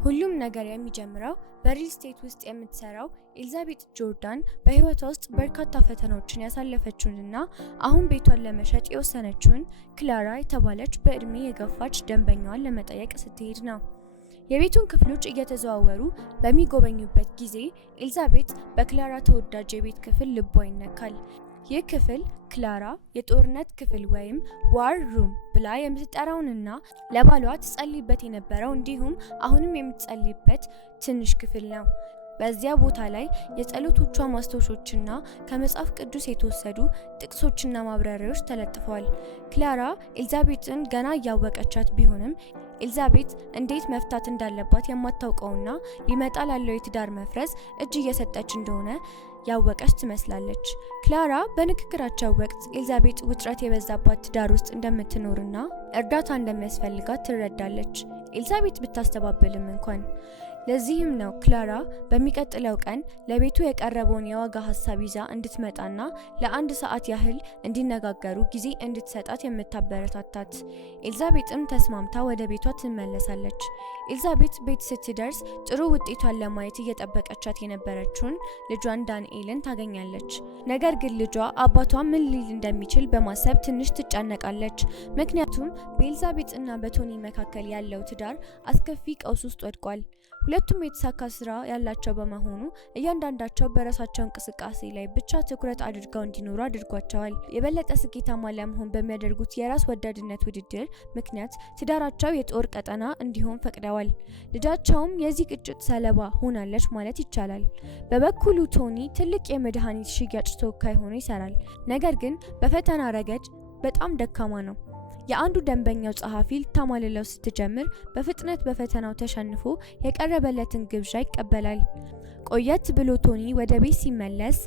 ሁሉም ነገር የሚጀምረው በሪል ስቴት ውስጥ የምትሰራው ኤልዛቤት ጆርዳን በህይወቷ ውስጥ በርካታ ፈተናዎችን ያሳለፈችውንና አሁን ቤቷን ለመሸጥ የወሰነችውን ክላራ የተባለች በእድሜ የገፋች ደንበኛዋን ለመጠየቅ ስትሄድ ነው። የቤቱን ክፍሎች እየተዘዋወሩ በሚጎበኙበት ጊዜ ኤልዛቤት በክላራ ተወዳጅ የቤት ክፍል ልቧ ይነካል። ይህ ክፍል ክላራ የጦርነት ክፍል ወይም ዋር ሩም ብላ የምትጠራውንና ለባሏ ትጸልይበት የነበረው እንዲሁም አሁንም የምትጸልይበት ትንሽ ክፍል ነው። በዚያ ቦታ ላይ የጸሎቶቿ ማስታወሻዎችና ከመጽሐፍ ቅዱስ የተወሰዱ ጥቅሶችና ማብራሪያዎች ተለጥፈዋል። ክላራ ኤልዛቤትን ገና እያወቀቻት ቢሆንም ኤልዛቤት እንዴት መፍታት እንዳለባት የማታውቀውና ሊመጣ ላለው የትዳር መፍረስ እጅ እየሰጠች እንደሆነ ያወቀች ትመስላለች። ክላራ በንግግራቸው ወቅት ኤልዛቤት ውጥረት የበዛባት ትዳር ውስጥ እንደምትኖርና እርዳታ እንደሚያስፈልጋት ትረዳለች። ኤልዛቤት ብታስተባብልም እንኳን ለዚህም ነው ክላራ በሚቀጥለው ቀን ለቤቱ የቀረበውን የዋጋ ሀሳብ ይዛ እንድትመጣና ለአንድ ሰዓት ያህል እንዲነጋገሩ ጊዜ እንድትሰጣት የምታበረታታት። ኤልዛቤትም ተስማምታ ወደ ቤቷ ትመለሳለች። ኤልዛቤት ቤት ስትደርስ ጥሩ ውጤቷን ለማየት እየጠበቀቻት የነበረችውን ልጇን ዳንኤልን ታገኛለች። ነገር ግን ልጇ አባቷ ምን ሊል እንደሚችል በማሰብ ትንሽ ትጨነቃለች። ምክንያቱም በኤልዛቤትና በቶኒ መካከል ያለው ትዳር አስከፊ ቀውስ ውስጥ ወድቋል። ሁለቱም የተሳካ ስራ ያላቸው በመሆኑ እያንዳንዳቸው በራሳቸው እንቅስቃሴ ላይ ብቻ ትኩረት አድርገው እንዲኖሩ አድርጓቸዋል። የበለጠ ስኬታማ ለመሆን በሚያደርጉት የራስ ወዳድነት ውድድር ምክንያት ትዳራቸው የጦር ቀጠና እንዲሆን ፈቅደዋል። ልጃቸውም የዚህ ግጭት ሰለባ ሆናለች ማለት ይቻላል። በበኩሉ ቶኒ ትልቅ የመድኃኒት ሽያጭ ተወካይ ሆኖ ይሰራል። ነገር ግን በፈተና ረገድ በጣም ደካማ ነው። የአንዱ ደንበኛው ጸሐፊ ልታማልለው ስትጀምር በፍጥነት በፈተናው ተሸንፎ የቀረበለትን ግብዣ ይቀበላል። ቆየት ብሎ ቶኒ ወደ ቤት ሲመለስ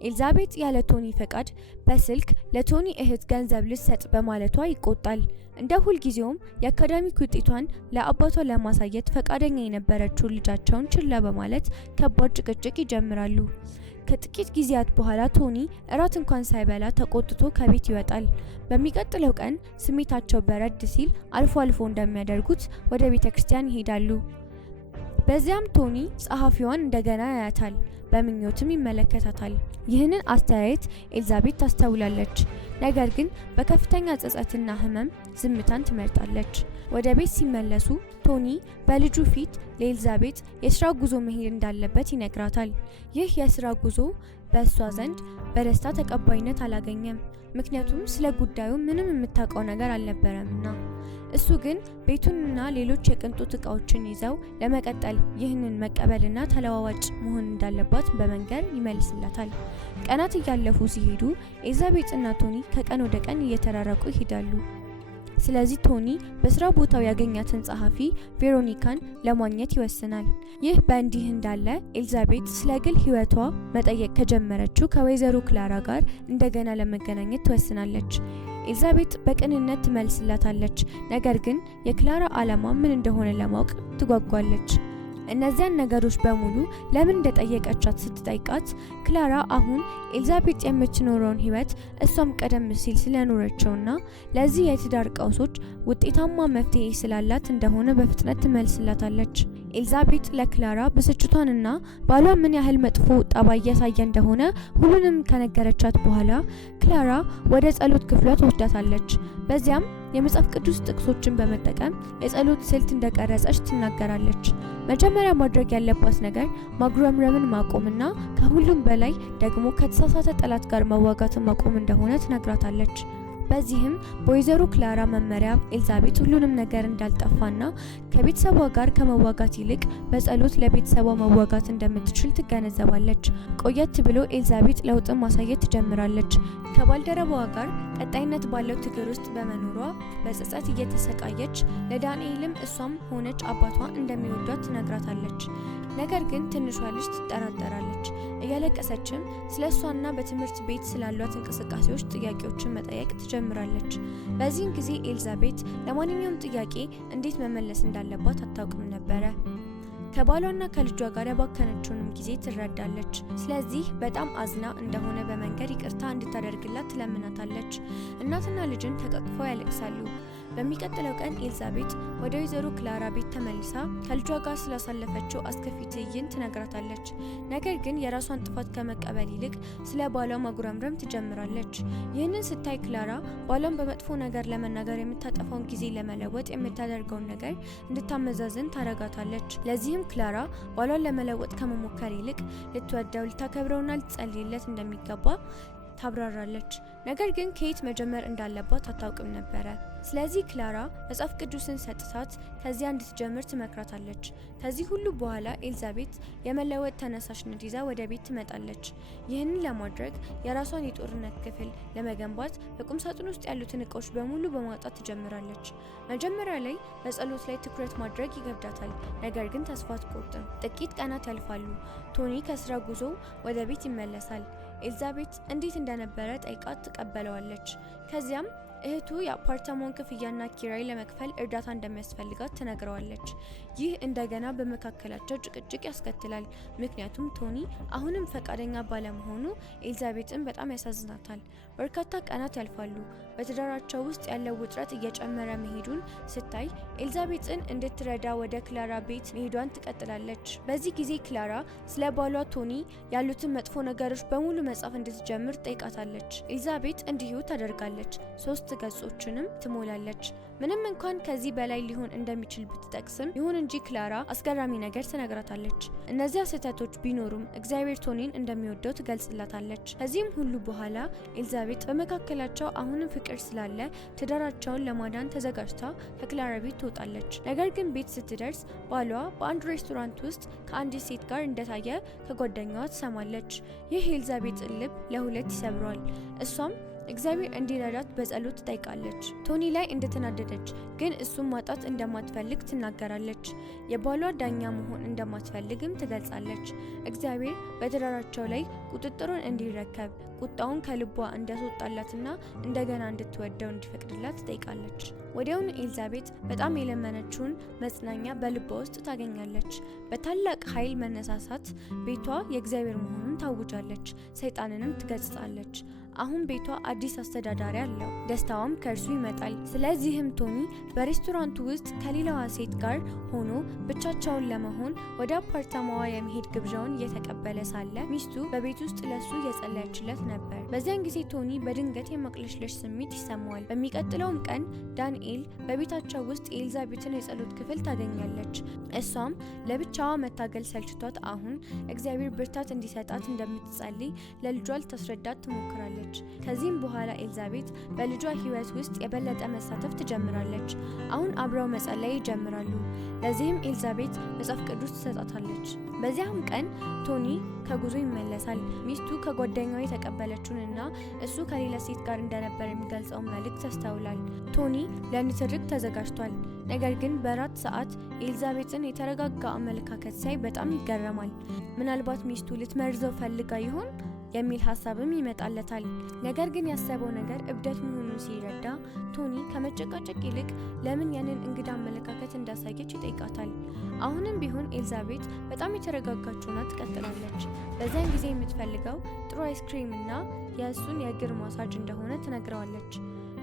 ኤልዛቤት ያለ ቶኒ ፈቃድ በስልክ ለቶኒ እህት ገንዘብ ልትሰጥ በማለቷ ይቆጣል። እንደ ሁልጊዜውም የአካዳሚክ ውጤቷን ለአባቷ ለማሳየት ፈቃደኛ የነበረችው ልጃቸውን ችላ በማለት ከባድ ጭቅጭቅ ይጀምራሉ። ከጥቂት ጊዜያት በኋላ ቶኒ እራት እንኳን ሳይበላ ተቆጥቶ ከቤት ይወጣል። በሚቀጥለው ቀን ስሜታቸው በረድ ሲል አልፎ አልፎ እንደሚያደርጉት ወደ ቤተክርስቲያን ይሄዳሉ። በዚያም ቶኒ ጸሐፊዋን እንደገና ያያታል፣ በምኞትም ይመለከታታል። ይህንን አስተያየት ኤልዛቤት ታስተውላለች። ነገር ግን በከፍተኛ ጸጸትና ህመም ዝምታን ትመርጣለች። ወደ ቤት ሲመለሱ ቶኒ በልጁ ፊት ለኤልዛቤት የስራ ጉዞ መሄድ እንዳለበት ይነግራታል። ይህ የስራ ጉዞ በእሷ ዘንድ በደስታ ተቀባይነት አላገኘም፣ ምክንያቱም ስለ ጉዳዩ ምንም የምታውቀው ነገር አልነበረምና። እሱ ግን ቤቱንና ሌሎች የቅንጦት እቃዎችን ይዘው ለመቀጠል ይህንን መቀበልና ተለዋዋጭ መሆን እንዳለባት በመንገር ይመልስላታል። ቀናት እያለፉ ሲሄዱ ኤልዛቤትና ቶኒ ከቀን ወደ ቀን እየተራራቁ ይሄዳሉ። ስለዚህ ቶኒ በስራ ቦታው ያገኛትን ጸሐፊ ቬሮኒካን ለማግኘት ይወስናል። ይህ በእንዲህ እንዳለ ኤልዛቤት ስለ ግል ህይወቷ መጠየቅ ከጀመረችው ከወይዘሮ ክላራ ጋር እንደገና ለመገናኘት ትወስናለች። ኤልዛቤት በቅንነት ትመልስላታለች፣ ነገር ግን የክላራ ዓላማ ምን እንደሆነ ለማወቅ ትጓጓለች። እነዚያን ነገሮች በሙሉ ለምን እንደጠየቀቻት ስትጠይቃት ክላራ አሁን ኤልዛቤት የምትኖረውን ህይወት እሷም ቀደም ሲል ስለኖረችውና ለዚህ የትዳር ቀውሶች ውጤታማ መፍትሄ ስላላት እንደሆነ በፍጥነት ትመልስላታለች። ኤልዛቤት ለክላራ ብስጭቷንና ባሏ ምን ያህል መጥፎ ጠባይ እያሳየ እንደሆነ ሁሉንም ከነገረቻት በኋላ ክላራ ወደ ጸሎት ክፍሏ ትወስዳታለች። በዚያም የመጽሐፍ ቅዱስ ጥቅሶችን በመጠቀም የጸሎት ስልት እንደቀረጸች ትናገራለች። መጀመሪያ ማድረግ ያለባት ነገር ማጉረምረምን ማቆምና ከሁሉም በላይ ደግሞ ከተሳሳተ ጠላት ጋር መዋጋትን ማቆም እንደሆነ ትነግራታለች። በዚህም በወይዘሮ ክላራ መመሪያ ኤልዛቤት ሁሉንም ነገር እንዳልጠፋና ከቤተሰቧ ጋር ከመዋጋት ይልቅ በጸሎት ለቤተሰቧ መዋጋት እንደምትችል ትገነዘባለች። ቆየት ብሎ ኤልዛቤት ለውጥን ማሳየት ትጀምራለች። ከባልደረባዋ ጋር ቀጣይነት ባለው ትግል ውስጥ በመኖሯ በጸጸት እየተሰቃየች ለዳንኤልም እሷም ሆነች አባቷ እንደሚወዷት ትነግራታለች። ነገር ግን ትንሿ ልጅ ትጠራጠራለች። እያለቀሰችም ስለ እሷና በትምህርት ቤት ስላሏት እንቅስቃሴዎች ጥያቄዎችን መጠየቅ ትጀምራለች። በዚህን ጊዜ ኤልዛቤት ለማንኛውም ጥያቄ እንዴት መመለስ እንዳለባት አታውቅም ነበረ። ከባሏና ከልጇ ጋር ያባከነችውንም ጊዜ ትረዳለች። ስለዚህ በጣም አዝና እንደሆነ በመንገር ይቅርታ እንድታደርግላት ትለምናታለች። እናትና ልጅን ተቃቅፈው ያለቅሳሉ። በሚቀጥለው ቀን ኤልዛቤት ወደ ወይዘሮ ክላራ ቤት ተመልሳ ከልጇ ጋር ስላሳለፈችው አስከፊ ትዕይንት ትነግራታለች። ነገር ግን የራሷን ጥፋት ከመቀበል ይልቅ ስለ ባሏ ማጉረምረም ትጀምራለች። ይህንን ስታይ ክላራ ባሏን በመጥፎ ነገር ለመናገር የምታጠፋውን ጊዜ ለመለወጥ የምታደርገውን ነገር እንድታመዛዝን ታረጋታለች። ለዚህም ክላራ ባሏን ለመለወጥ ከመሞከር ይልቅ ልትወደው፣ ልታከብረውና ልትጸልይለት እንደሚገባ ታብራራለች። ነገር ግን ከየት መጀመር እንዳለባት አታውቅም ነበረ። ስለዚህ ክላራ መጽሐፍ ቅዱስን ሰጥታት ከዚያ እንድትጀምር ትመክራታለች። ከዚህ ሁሉ በኋላ ኤልዛቤት የመለወጥ ተነሳሽነት ይዛ ወደ ቤት ትመጣለች። ይህንን ለማድረግ የራሷን የጦርነት ክፍል ለመገንባት በቁም ሳጥን ውስጥ ያሉትን እቃዎች በሙሉ በማውጣት ትጀምራለች። መጀመሪያ ላይ በጸሎት ላይ ትኩረት ማድረግ ይገብዳታል። ነገር ግን ተስፋ አትቆርጥም። ጥቂት ቀናት ያልፋሉ። ቶኒ ከስራ ጉዞ ወደ ቤት ይመለሳል። ኤልዛቤት እንዴት እንደነበረ ጠይቃት ትቀበለዋለች። ከዚያም እህቱ የአፓርታማውን ክፍያና ኪራይ ለመክፈል እርዳታ እንደሚያስፈልጋት ትነግረዋለች። ይህ እንደገና በመካከላቸው ጭቅጭቅ ያስከትላል። ምክንያቱም ቶኒ አሁንም ፈቃደኛ ባለመሆኑ ኤልዛቤትን በጣም ያሳዝናታል። በርካታ ቀናት ያልፋሉ። በትዳራቸው ውስጥ ያለው ውጥረት እየጨመረ መሄዱን ስታይ ኤልዛቤትን እንድትረዳ ወደ ክላራ ቤት መሄዷን ትቀጥላለች። በዚህ ጊዜ ክላራ ስለ ባሏ ቶኒ ያሉትን መጥፎ ነገሮች በሙሉ መጻፍ እንድትጀምር ጠይቃታለች። ኤልዛቤት እንዲሁ ታደርጋለች። 3 ገጾችንም ትሞላለች። ምንም እንኳን ከዚህ በላይ ሊሆን እንደሚችል ብትጠቅስም ይሁን እንጂ ክላራ አስገራሚ ነገር ትነግራታለች። እነዚያ ስህተቶች ቢኖሩም እግዚአብሔር ቶኒን እንደሚወደው ትገልጽላታለች። ከዚህም ሁሉ በኋላ ኤልዛቤት በመካከላቸው አሁንም ፍቅር ስላለ ትዳራቸውን ለማዳን ተዘጋጅታ ከክላራ ቤት ትወጣለች። ነገር ግን ቤት ስትደርስ ባሏ በአንድ ሬስቶራንት ውስጥ ከአንዲት ሴት ጋር እንደታየ ከጓደኛዋ ትሰማለች። ይህ የኤልዛቤትን ልብ ለሁለት ይሰብረዋል። እሷም እግዚአብሔር እንዲረዳት በጸሎት ትጠይቃለች። ቶኒ ላይ እንደተናደደች ግን እሱን ማጣት እንደማትፈልግ ትናገራለች። የባሏ ዳኛ መሆን እንደማትፈልግም ትገልጻለች። እግዚአብሔር በትዳራቸው ላይ ቁጥጥሩን እንዲረከብ ቁጣውን ከልቧ እንዳስወጣላትና እንደገና እንድትወደው እንዲፈቅድላት ትጠይቃለች። ወዲያውኑ ኤልዛቤት በጣም የለመነችውን መጽናኛ በልቧ ውስጥ ታገኛለች። በታላቅ ኃይል መነሳሳት ቤቷ የእግዚአብሔር መሆኑን ታውጃለች። ሰይጣንንም ትገስጻለች። አሁን ቤቷ አዲስ አስተዳዳሪ አለው። ደስታዋም ከእርሱ ይመጣል። ስለዚህም ቶኒ በሬስቶራንቱ ውስጥ ከሌላዋ ሴት ጋር ሆኖ ብቻቸውን ለመሆን ወደ አፓርታማዋ የመሄድ ግብዣውን እየተቀበለ ሳለ ሚስቱ በቤት ውስጥ ለሱ እየጸለየችለት ነበር። በዚያን ጊዜ ቶኒ በድንገት የማቅለሽለሽ ስሜት ይሰማዋል። በሚቀጥለውም ቀን ዳንኤል በቤታቸው ውስጥ የኤልዛቤትን የጸሎት ክፍል ታገኛለች። እሷም ለብቻዋ መታገል ሰልችቷት አሁን እግዚአብሔር ብርታት እንዲሰጣት እንደምትጸልይ ለልጇ ልታስረዳት ትሞክራለች። ከዚህም በኋላ ኤልዛቤት በልጇ ሕይወት ውስጥ የበለጠ መሳተፍ ትጀምራለች። አሁን አብረው መጸለይ ይጀምራሉ። ለዚህም ኤልዛቤት መጽሐፍ ቅዱስ ትሰጣታለች። በዚያም ቀን ቶኒ ከጉዞ ይመለሳል። ሚስቱ ከጓደኛው የተቀበለችውንና እሱ ከሌላ ሴት ጋር እንደነበር የሚገልጸው መልእክት ያስተውላል። ቶኒ ለንትርክ ተዘጋጅቷል። ነገር ግን በራት ሰዓት ኤልዛቤትን የተረጋጋ አመለካከት ሲያይ በጣም ይገረማል። ምናልባት ሚስቱ ልትመርዘው ፈልጋ ይሆን የሚል ሀሳብም ይመጣለታል። ነገር ግን ያሰበው ነገር እብደት መሆኑን ሲረዳ ቶኒ ከመጨቃጨቅ ይልቅ ለምን ያንን እንግዳ አመለካከት እንዳሳየች ይጠይቃታል። አሁንም ቢሆን ኤልዛቤት በጣም የተረጋጋችውና ትቀጥላለች። በዚያን ጊዜ የምትፈልገው ጥሩ አይስክሪም እና የእሱን የእግር ማሳጅ እንደሆነ ትነግረዋለች።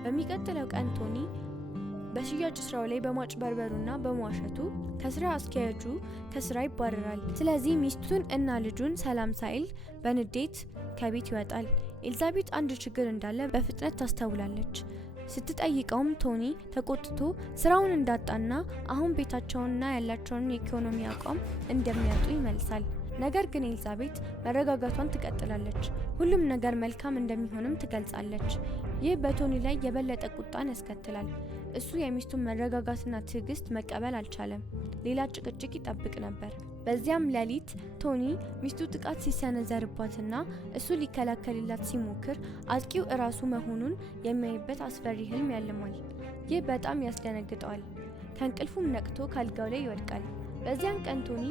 በሚቀጥለው ቀን ቶኒ በሽያጭ ስራው ላይ በማጭበርበሩና በመዋሸቱ ከስራ አስኪያጁ ከስራ ይባረራል። ስለዚህ ሚስቱን እና ልጁን ሰላም ሳይል በንዴት ከቤት ይወጣል። ኤልዛቤት አንድ ችግር እንዳለ በፍጥነት ታስተውላለች። ስትጠይቀውም ቶኒ ተቆጥቶ ስራውን እንዳጣና አሁን ቤታቸውንና ያላቸውን የኢኮኖሚ አቋም እንደሚያጡ ይመልሳል። ነገር ግን ኤልዛቤት መረጋጋቷን ትቀጥላለች። ሁሉም ነገር መልካም እንደሚሆንም ትገልጻለች። ይህ በቶኒ ላይ የበለጠ ቁጣን ያስከትላል። እሱ የሚስቱን መረጋጋትና ትዕግስት መቀበል አልቻለም። ሌላ ጭቅጭቅ ይጠብቅ ነበር። በዚያም ሌሊት ቶኒ ሚስቱ ጥቃት ሲሰነዘርባትና እሱ ሊከላከልላት ሲሞክር አጥቂው እራሱ መሆኑን የሚያይበት አስፈሪ ህልም ያልማል። ይህ በጣም ያስደነግጠዋል። ከእንቅልፉም ነቅቶ ካልጋው ላይ ይወድቃል። በዚያን ቀን ቶኒ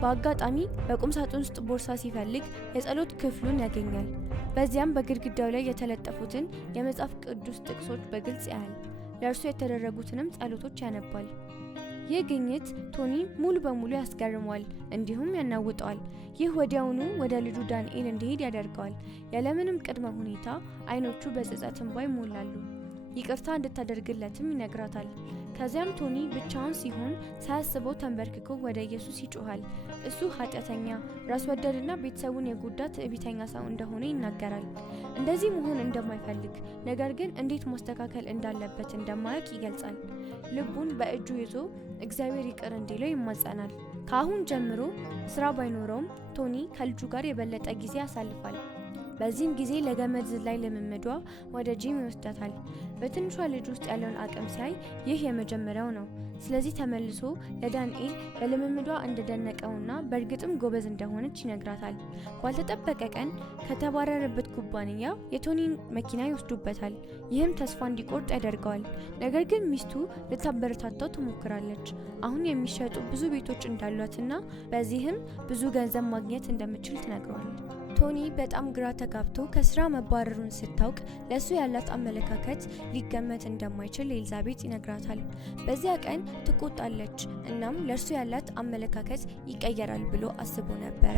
በአጋጣሚ በቁም ሳጥን ውስጥ ቦርሳ ሲፈልግ የጸሎት ክፍሉን ያገኛል። በዚያም በግድግዳው ላይ የተለጠፉትን የመጽሐፍ ቅዱስ ጥቅሶች በግልጽ ያያል። ለእርሱ የተደረጉትንም ጸሎቶች ያነባል። ይህ ግኝት ቶኒ ሙሉ በሙሉ ያስገርመዋል፣ እንዲሁም ያናውጠዋል። ይህ ወዲያውኑ ወደ ልጁ ዳንኤል እንዲሄድ ያደርገዋል። ያለምንም ቅድመ ሁኔታ አይኖቹ በጸጸት እንባ ይሞላሉ። ይቅርታ እንድታደርግለትም ይነግራታል። ከዚያም ቶኒ ብቻውን ሲሆን ሳያስበው ተንበርክኮ ወደ ኢየሱስ ይጮሃል። እሱ ኃጢአተኛ፣ ራስ ወዳድና ቤተሰቡን የጎዳ ትዕቢተኛ ሰው እንደሆነ ይናገራል። እንደዚህ መሆን እንደማይፈልግ ነገር ግን እንዴት ማስተካከል እንዳለበት እንደማያውቅ ይገልጻል። ልቡን በእጁ ይዞ እግዚአብሔር ይቅር እንዲለው ይማጸናል። ከአሁን ጀምሮ ስራ ባይኖረውም ቶኒ ከልጁ ጋር የበለጠ ጊዜ ያሳልፋል። በዚህም ጊዜ ለገመድ ዝላይ ልምምዷ ወደ ጂም ይወስዳታል። በትንሿ ልጅ ውስጥ ያለውን አቅም ሲያይ ይህ የመጀመሪያው ነው። ስለዚህ ተመልሶ ለዳንኤል በልምምዷ እንደደነቀውና በእርግጥም ጎበዝ እንደሆነች ይነግራታል። ባልተጠበቀ ቀን ከተባረረበት ኩባንያ የቶኒን መኪና ይወስዱበታል። ይህም ተስፋ እንዲቆርጥ ያደርገዋል። ነገር ግን ሚስቱ ልታበረታታው ትሞክራለች። አሁን የሚሸጡ ብዙ ቤቶች እንዳሏትና በዚህም ብዙ ገንዘብ ማግኘት እንደምትችል ትነግረዋለች። ቶኒ በጣም ግራ ተጋብቶ ከስራ መባረሩን ስታውቅ ለሱ ያላት አመለካከት ሊገመት እንደማይችል ኤልዛቤት ይነግራታል። በዚያ ቀን ትቆጣለች። እናም ለሱ ያላት አመለካከት ይቀየራል ብሎ አስቦ ነበረ።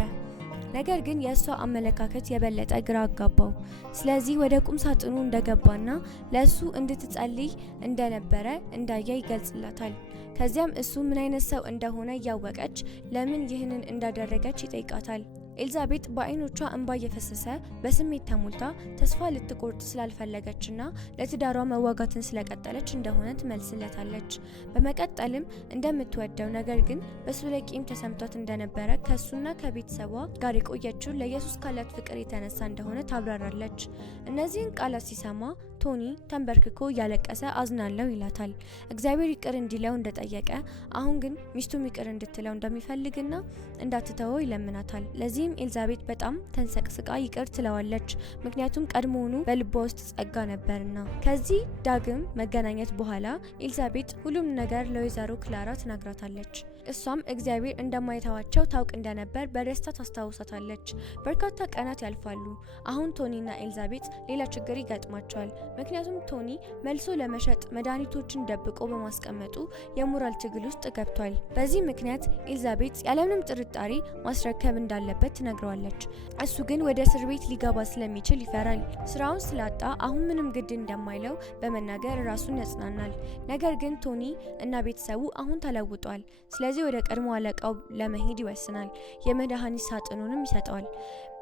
ነገር ግን የእሷ አመለካከት የበለጠ ግራ አጋባው። ስለዚህ ወደ ቁም ሳጥኑ እንደገባና ለሱ እንድትጸልይ እንደነበረ እንዳየ ይገልጽላታል። ከዚያም እሱ ምን አይነት ሰው እንደሆነ እያወቀች ለምን ይህንን እንዳደረገች ይጠይቃታል። ኤልዛቤት በአይኖቿ እንባ እየፈሰሰ በስሜት ተሞልታ ተስፋ ልትቆርጥ ስላልፈለገችና ለትዳሯ መዋጋትን ስለቀጠለች እንደሆነ ትመልስለታለች። በመቀጠልም እንደምትወደው ነገር ግን በሱ ላይ ቂም ተሰምቷት እንደነበረ ከሱና ከቤተሰቧ ጋር የቆየችው ለኢየሱስ ካላት ፍቅር የተነሳ እንደሆነ ታብራራለች። እነዚህን ቃላት ሲሰማ ቶኒ ተንበርክኮ እያለቀሰ አዝናለሁ ይላታል። እግዚአብሔር ይቅር እንዲለው እንደጠየቀ አሁን ግን ሚስቱም ይቅር እንድትለው እንደሚፈልግና እንዳትተወው ይለምናታል። ለዚህም ኤልዛቤት በጣም ተንሰቅስቃ ይቅር ትለዋለች። ምክንያቱም ቀድሞውኑ በልቧ ውስጥ ጸጋ ነበርና። ከዚህ ዳግም መገናኘት በኋላ ኤልዛቤት ሁሉም ነገር ለወይዘሮ ክላራ ትነግራታለች። እሷም እግዚአብሔር እንደማይተዋቸው ታውቅ እንደነበር በደስታ ታስታውሳታለች። በርካታ ቀናት ያልፋሉ። አሁን ቶኒና ኤልዛቤት ሌላ ችግር ይገጥማቸዋል። ምክንያቱም ቶኒ መልሶ ለመሸጥ መድኃኒቶችን ደብቆ በማስቀመጡ የሞራል ትግል ውስጥ ገብቷል። በዚህ ምክንያት ኤልዛቤት ያለምንም ጥርጣሬ ማስረከብ እንዳለበት ትነግረዋለች። እሱ ግን ወደ እስር ቤት ሊገባ ስለሚችል ይፈራል። ስራውን ስላጣ አሁን ምንም ግድ እንደማይለው በመናገር ራሱን ያጽናናል። ነገር ግን ቶኒ እና ቤተሰቡ አሁን ተለውጧል። ስለዚህ ወደ ቀድሞ አለቃው ለመሄድ ይወስናል። የመድኃኒት ሳጥኑንም ይሰጠዋል።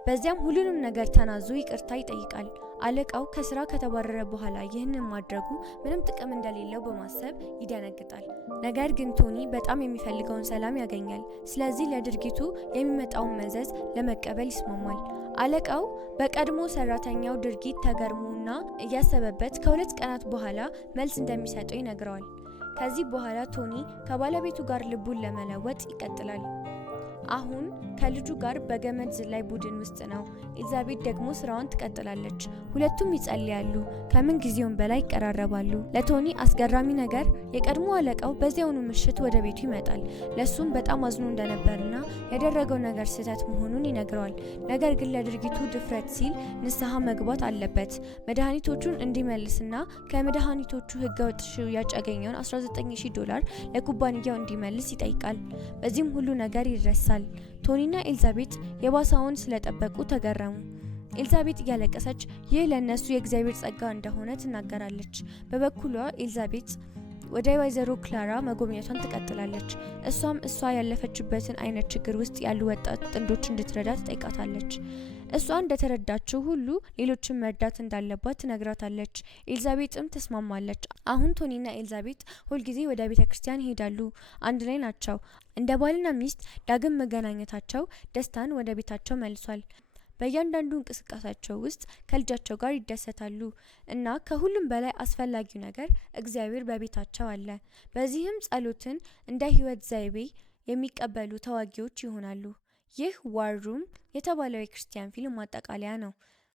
በዚያም ሁሉንም ነገር ተናዞ ይቅርታ ይጠይቃል። አለቃው ከስራ ከተባረረ በኋላ ይህንን ማድረጉ ምንም ጥቅም እንደሌለው በማሰብ ይደነግጣል። ነገር ግን ቶኒ በጣም የሚፈልገውን ሰላም ያገኛል። ስለዚህ ለድርጊቱ የሚመጣውን መዘዝ ለመቀበል ይስማማል። አለቃው በቀድሞ ሰራተኛው ድርጊት ተገርሞና እያሰበበት ከ2 ቀናት በኋላ መልስ እንደሚሰጠው ይነግረዋል። ከዚህ በኋላ ቶኒ ከባለቤቱ ጋር ልቡን ለመለወጥ ይቀጥላል። አሁን ከልጁ ጋር በገመድ ዝላይ ቡድን ውስጥ ነው። ኤልዛቤት ደግሞ ስራዋን ትቀጥላለች። ሁለቱም ይጸልያሉ፣ ከምን ጊዜውም በላይ ይቀራረባሉ። ለቶኒ አስገራሚ ነገር የቀድሞ አለቃው በዚያውኑ ምሽት ወደ ቤቱ ይመጣል። ለሱም በጣም አዝኖ እንደነበርና ያደረገው ነገር ስህተት መሆኑን ይነግረዋል። ነገር ግን ለድርጊቱ ድፍረት ሲል ንስሐ መግባት አለበት። መድኃኒቶቹን እንዲመልስና ከመድኃኒቶቹ ህገወጥ ሽያጭ ያገኘውን $19,000 ለኩባንያው እንዲመልስ ይጠይቃል። በዚህም ሁሉ ነገር ይረሳል። ቶኒና ኤልዛቤት የባሳውን ስለጠበቁ ተገረሙ። ኤልዛቤት እያለቀሰች ይህ ለነሱ የእግዚአብሔር ጸጋ እንደሆነ ትናገራለች። በበኩሏ ኤልዛቤት ወደ ወይዘሮ ክላራ መጎብኘቷን ትቀጥላለች። እሷ ያለፈችበትን አይነት ችግር ውስጥ ያሉ ወጣት ጥንዶች እንድትረዳ ትጠይቃታለች። እሷ እንደተረዳችው ሁሉ ሌሎችን መርዳት እንዳለባት ትነግራታለች። ኤልዛቤትም ተስማማለች። አሁን ቶኒና ኤልዛቤት ሁልጊዜ ወደ ቤተ ክርስቲያን ይሄዳሉ። አንድ ላይ ናቸው። እንደ ባልና ሚስት ዳግም መገናኘታቸው ደስታን ወደ ቤታቸው መልሷል። በእያንዳንዱ እንቅስቃሴያቸው ውስጥ ከልጃቸው ጋር ይደሰታሉ እና ከሁሉም በላይ አስፈላጊው ነገር እግዚአብሔር በቤታቸው አለ። በዚህም ጸሎትን እንደ ሕይወት ዘይቤ የሚቀበሉ ተዋጊዎች ይሆናሉ። ይህ ዋር ሩም የተባለው የክርስቲያን ፊልም ማጠቃለያ ነው።